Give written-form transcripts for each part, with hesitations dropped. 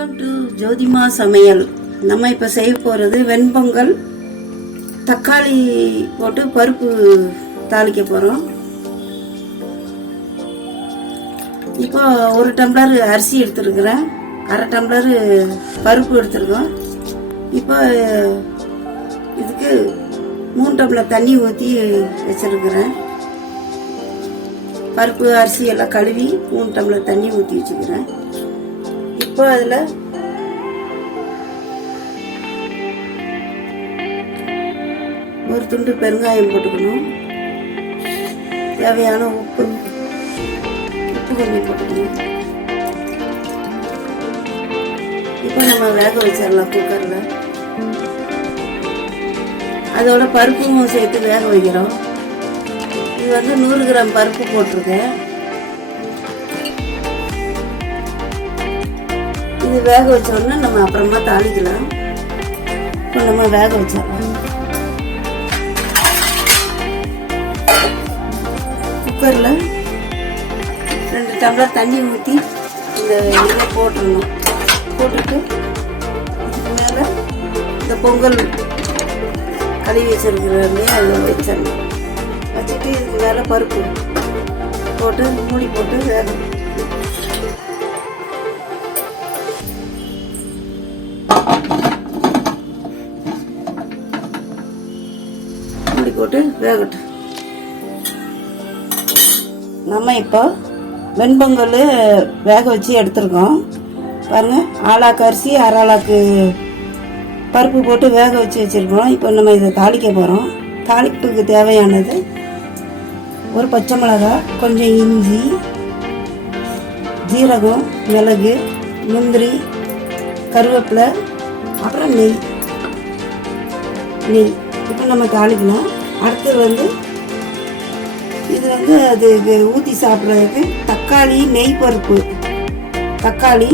Welcome to ஜோதிமா சமையல். நம்ம இப்போ செய்ய போகிறது வெண்பொங்கல் தக்காளி போட்டு பருப்பு தாளிக்க போகிறோம். இப்போ 1 டம்ளர் அரிசி எடுத்துருக்குறேன், 1/2 டம்ளர் பருப்பு எடுத்துருக்கோம். இப்போ இதுக்கு 3 டம்ளர் தண்ணி ஊற்றி வச்சிருக்கிறேன். பருப்பு அரிசி எல்லாம் கழுவி 3 டம்ளர் தண்ணி ஊற்றி வச்சுக்கிறேன். இப்போ அதில் ஒரு துண்டு பெருங்காயம் போட்டுக்கணும். தேவையான உப்பு கொஞ்சம் போட்டுக்கணும். இப்போ நம்ம வேக வச்சிடலாம் குக்கரில். அதோட பருப்பும் சேர்த்து வேக வைக்கிறோம். இது 100 கிராம் பருப்பு போட்டிருக்கேன். இது வேக வச்சோன்னா நம்ம அப்புறமா தாளிக்கலாம். இப்போ நம்ம வேக வச்சிடலாம். குக்கரில் 2 டம்ளர் தண்ணி ஊற்றி இந்த இதை போட்டுடணும். போட்டுட்டு இதுக்கு மேலே இந்த பொங்கல் கழுவி வச்சிருக்கிறதே அதில் வச்சிடணும். வச்சுட்டு இதுக்கு மேலே பருப்பு போட்டு மூடி போட்டு வேகணும். மூடி போட்டு வேகட்டும். நம்ம இப்போ வெண்பொங்கல் வேக வச்சு எடுத்துருக்கோம். பாருங்க, ஆளாக்கு அரிசி ஆளாக்கு பருப்பு போட்டு வேக வச்சு வச்சிருக்கோம். இப்போ நம்ம இதை தாளிக்க போகிறோம். தாளிப்புக்கு தேவையானது ஒரு பச்சை மிளகாய், கொஞ்சம் இஞ்சி, ஜீரகம், மிளகு, முந்திரி, கருவேப்பிலை, அப்புறம் நெய். இப்போ நம்ம தாளிக்கலாம். அடுத்தது இது அதுக்கு ஊற்றி சாப்பிட்றதுக்கு தக்காளி நெய் பருப்பு, தக்காளி,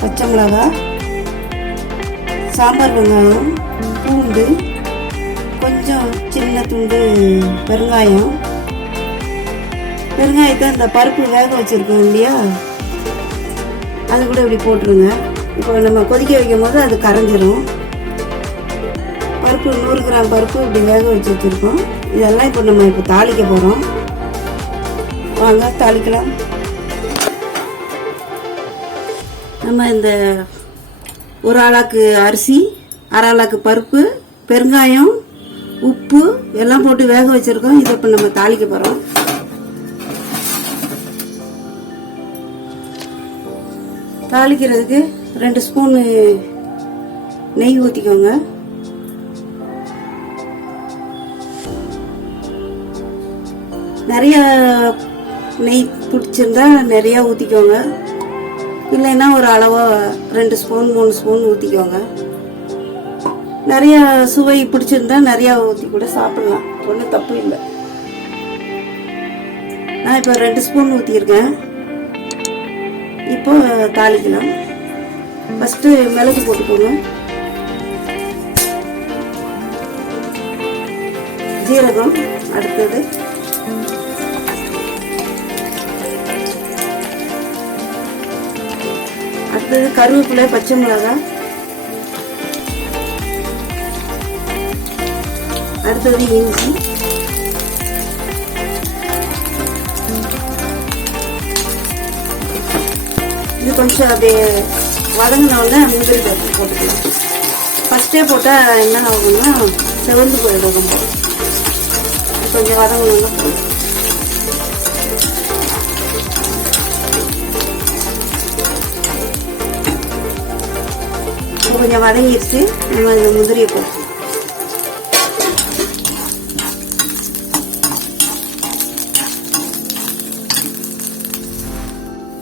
பச்சை மிளகாய், சாம்பார் வெங்காயம், பூண்டு, கொஞ்சம் சின்ன துண்டு பெருங்காயம். பெருங்காயத்தை இந்த பருப்பு வேக வச்சுருக்கோம் இல்லையா, அது கூட இப்படி போட்டுருங்க. இப்போ நம்ம கொதிக்க வைக்கும் போது அது கரைஞ்சிரும். பருப்பு 100 கிராம் பருப்பு இப்படி வேக வச்சுருக்கோம். இதெல்லாம் இப்போ நம்ம இப்போ தாளிக்க போகிறோம். வாங்க தாளிக்கலாம். நம்ம இந்த 1 ஆளாக்கு அரிசி, 1/2 ஆளாக்கு பருப்பு, பெருங்காயம், உப்பு எல்லாம் போட்டு வேக வச்சிருக்கோம். இதை இப்போ நம்ம தாளிக்க போகிறோம். தாளிக்கிறதுக்கு 2 ஸ்பூன் நெய் ஊற்றிக்கோங்க. நிறைய நெய் பிடிச்சிருந்தா நிறையா ஊற்றிக்கோங்க. இல்லைன்னா ஒரு அளவாக 2 ஸ்பூன் 3 ஸ்பூன் ஊற்றிக்கோங்க. நிறையா சுவை பிடிச்சிருந்தா நிறையா ஊற்றி கூட சாப்பிடலாம், ஒன்றும் தப்பு இல்லை. நான் இப்போ 2 ஸ்பூன் ஊற்றிருக்கேன். இப்போ தாளிக்கலாம். ஃபஸ்ட்டு மிளகு போட்டுக்கோங்க, ஜீரகம், அடுத்தது கருவேப்பிலை, பச்சை மிளகாய், அடுத்தது இஞ்சி, இது கொஞ்சம் அப்படியே வதங்கினோடனே முந்திரி பருப்பு போட்டுக்கலாம். ஃபஸ்ட்டே போட்டால் என்ன ஆகும்னா செவந்து போயிடும். ரொம்ப கொஞ்சம் வதங்கணும்னா போதும். கொஞ்சம் வதங்கிடுச்சு. நம்ம இந்த முந்திரியை போட்டு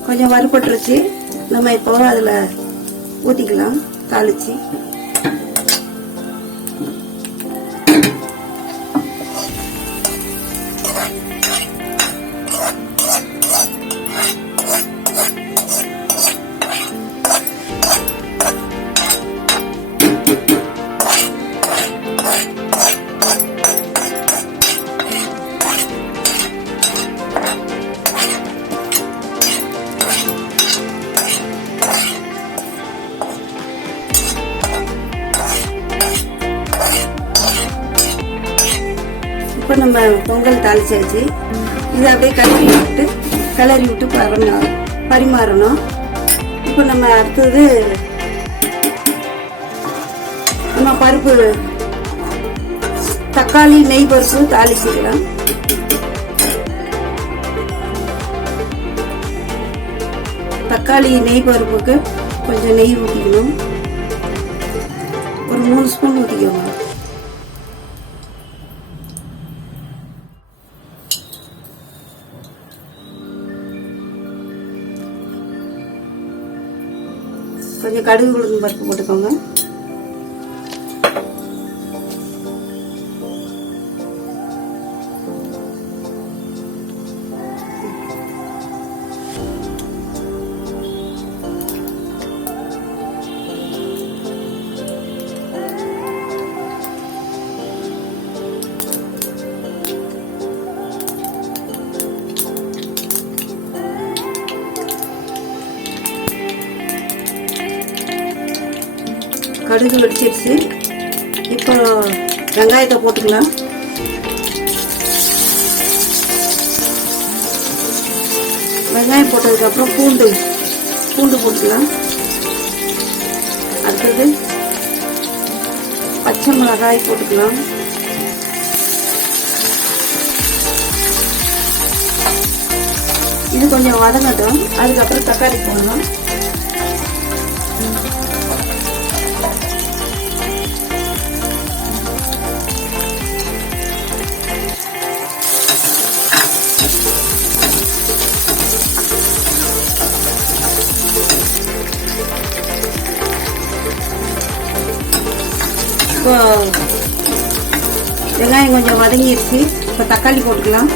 கொஞ்சம் வறுபட்டுருச்சு. நம்ம இப்போ அதில் ஊற்றிக்கலாம் தாளிச்சு. இப்போ நம்ம பொங்கல் தாளிச்சாச்சு. இதை அப்படியே கிளறி விட்டு பரிமாறணும். இப்போ நம்ம அடுத்தது நம்ம பருப்பு தக்காளி நெய் பருப்பு தாளிச்சிக்கலாம். தக்காளி நெய் பருப்புக்கு கொஞ்சம் நெய் ஊற்றிக்கணும். ஒரு 3 ஸ்பூன் ஊற்றிக்கணும். கொஞ்சம் கடுகு உளுந்து பருப்பு போட்டுக்கோங்க. கடுகு வெடிச்சிருச்சு. இப்போ வெங்காயத்தை போட்டுக்கலாம். வெங்காயம் போட்டதுக்கப்புறம் பூண்டு போட்டுக்கலாம். அடுத்தது பச்சை மிளகாய் போட்டுக்கலாம். இது கொஞ்சம் வதங்கட்டும். அதுக்கப்புறம் தக்காளி போடலாம். இப்போ வெங்காயம் கொஞ்சம் வதங்கிடுச்சு. இப்போ தக்காளி போட்டுக்கலாம்.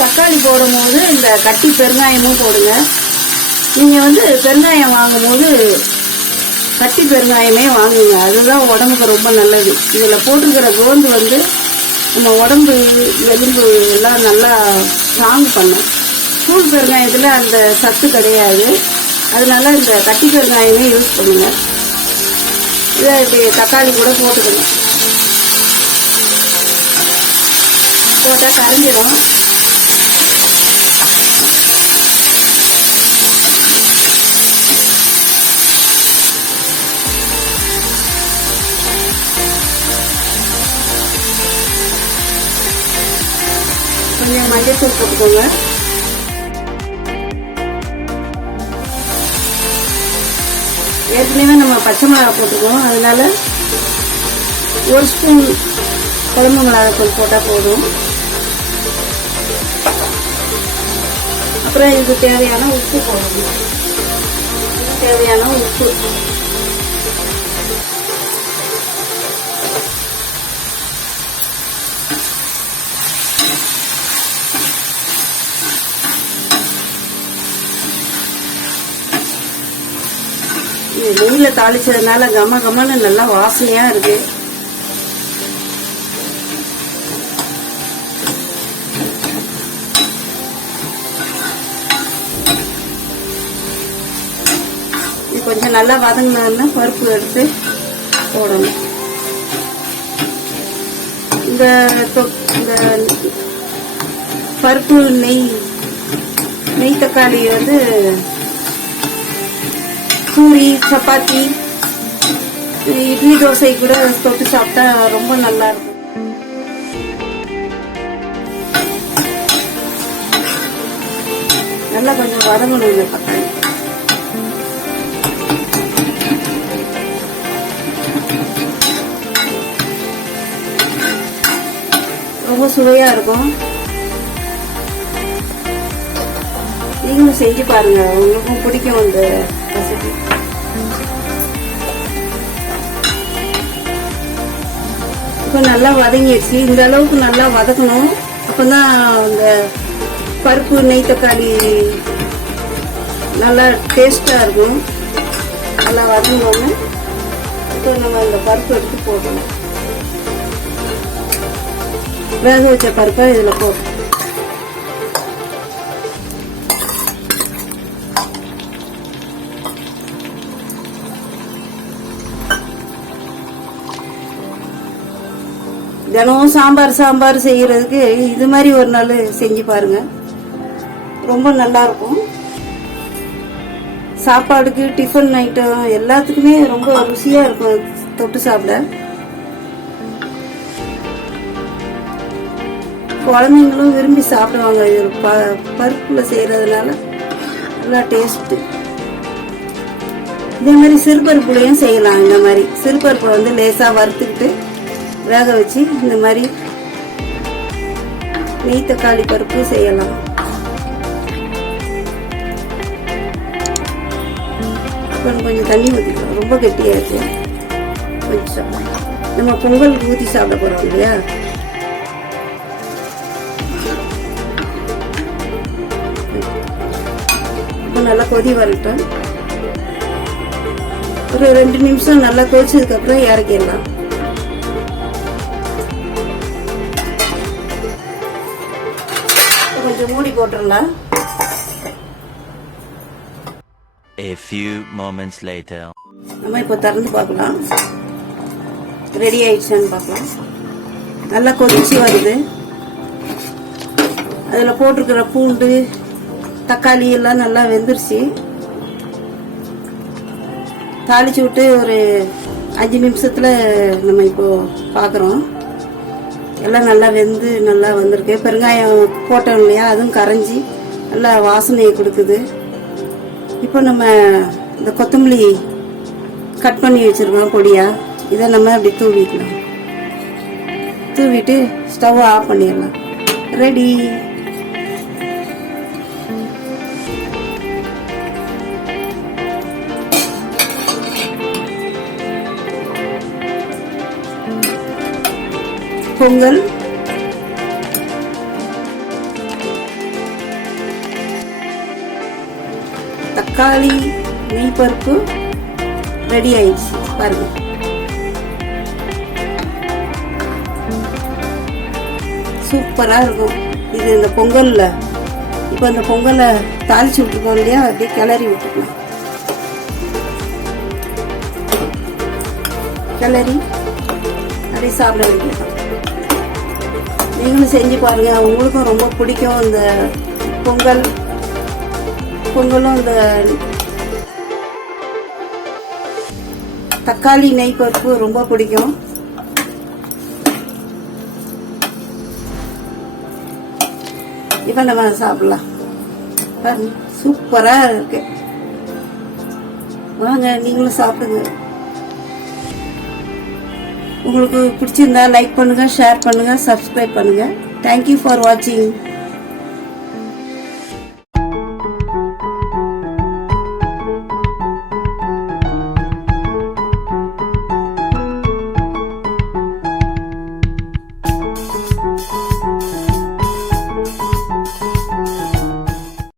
தக்காளி போடும்போது இந்த கட்டி பெருங்காயமும் போடுங்க. நீங்கள் பெருங்காயம் வாங்கும்போது கட்டி பெருங்காயமே வாங்குங்க. அதுதான் உடம்புக்கு ரொம்ப நல்லது. இதில் போட்டுக்கிற கோந்து நம்ம உடம்பு எலும்பு எல்லாம் நல்லா ஸ்ட்ராங் பண்ணும். தூள் பெருங்காயத்தில் அந்த சத்து கிடையாது. அதனால இந்த கட்டி பெருங்காயமே யூஸ் பண்ணுங்க. இதை இப்படி தக்காளி கூட போட்டுக்கணும். போட்டால் கரைஞ்சிடும். கொஞ்சம் மஞ்சள் தூள் போட்டுக்கோங்க. ஏற்கனவே நம்ம பச்சை மிளகா போட்டுக்கோம். அதனால 1 ஸ்பூன் குழம்பு மிளகாத்தூள் போட்டால் போதும். அப்புறம் இதுக்கு தேவையான உப்பு போடணும். தேவையான உப்பு. நெய்யில தாளிச்சதுனால கமன்னு நல்லா வாசனையா இருக்கு. இது கொஞ்சம் நல்லா வதங்கினா பருப்பு எடுத்து போடணும். இந்த பருப்பு நெய் தக்காளி பூரி, சப்பாத்தி, இட்லி, தோசை கூட தொட்டு சாப்பிட்டா ரொம்ப நல்லா இருக்கும். நல்லா கொஞ்சம் வதங்கணும் இந்த தக்காளி. ரொம்ப சுவையா இருக்கும். நீங்களும் செஞ்சு பாருங்க. உங்களுக்கும் பிடிக்கும் இந்த ரெசிபி. இப்போ நல்லா வதங்கிடுச்சு. இந்த அளவுக்கு நல்லா வதக்கணும். அப்பதான் இந்த பருப்பு நெய் தக்காளி நல்லா டேஸ்டா இருக்கும். நல்லா வதங்கணும். இப்போ நம்ம இந்த பருப்பு எடுத்து போடணும். வேக வச்ச பருப்பை இதில் போடணும். தினமும் சாம்பார் செய்யறதுக்கு இது மாதிரி ஒரு நாள் செஞ்சு பாருங்க, ரொம்ப நல்லா இருக்கும். சாப்பாடுக்கு டிஃபன் ஐட்டம் எல்லாத்துக்குமே ரொம்ப ருசியா இருக்கும் தொட்டு சாப்பிட. குழந்தைங்களும் விரும்பி சாப்பிடுவாங்க. இது பருப்புல செய்யறதுனால நல்லா டேஸ்ட். இதே மாதிரி சிறுபருப்புலையும் செய்யலாம். இந்த மாதிரி சிறுபருப்பை வந்து லேசா வறுத்துக்கிட்டு வேக வச்சு இந்த மாதிரி நெய் தக்காளி பருப்பு செய்யலாம். கொஞ்சம் தண்ணி ஊற்றிக்கலாம், ரொம்ப கெட்டியாயிடுச்சு. கொஞ்சம் நம்ம பொங்கலுக்கு ஊற்றி சாப்பிட போறோம் இல்லையா, நல்லா கொதி வரட்டும். ஒரு 2 நிமிஷம் நல்லா கொதிச்சதுக்கு அப்புறம் இறக்கிடலாம். கொஞ்சம் மூடி போட்டுடலாம். A few moments later. நம்ம இப்போ திறந்து பார்க்கலாம், ரெடி ஆயிடுச்சான்னு பார்க்கலாம். நல்லா கொதிச்சு வருது. அதில் போட்டிருக்கிற பூண்டு தக்காளி எல்லாம் நல்லா வெந்துருச்சு. தாளிச்சு விட்டு ஒரு 5 நிமிஷத்துல நம்ம இப்போ பார்க்குறோம். எல்லாம் நல்லா வெந்து நல்லா வந்திருக்கு. பெருங்காயம் போட்டோம் இல்லையா, அதுவும் கரைஞ்சி நல்லா வாசனையை கொடுக்குது. இப்போ நம்ம இந்த கொத்தமல்லி கட் பண்ணி வச்சிருக்கோம் பொடியா, இதை நம்ம அப்படி தூவிக்கலாம். தூவிட்டு ஸ்டவ் ஆஃப் பண்ணிடலாம். ரெடி. பொங்கல் தக்காளி நெய் பருப்பு ரெடி ஆயிடுச்சு பாருங்க. சூப்பரா இருக்கும் இது இந்த பொங்கல்ல. இப்ப இந்த பொங்கலை தாளிச்சு விட்டுருக்கோம் இல்லையா, அப்படியே கிளறி விட்டுக்கலாம். கிளறி அப்படியே சாப்பிட வைக்கலாம். நீங்களும் செஞ்சு பாருங்க, உங்களுக்கும் ரொம்ப பிடிக்கும். இந்த பொங்கலும் இந்த தக்காளி நெய் பருப்பு ரொம்ப பிடிக்கும். இப்ப நம்ம சாப்பிடலாம். சூப்பரா இருக்கு. வாங்க நீங்களும் சாப்பிடுங்க. உங்களுக்கு பிடிச்சிருந்தா லைக் பண்ணுங்க, ஷேர் பண்ணுங்க, சப்ஸ்கிரைப் பண்ணுங்க. தேங்க்யூ ஃபார் வாட்சிங்.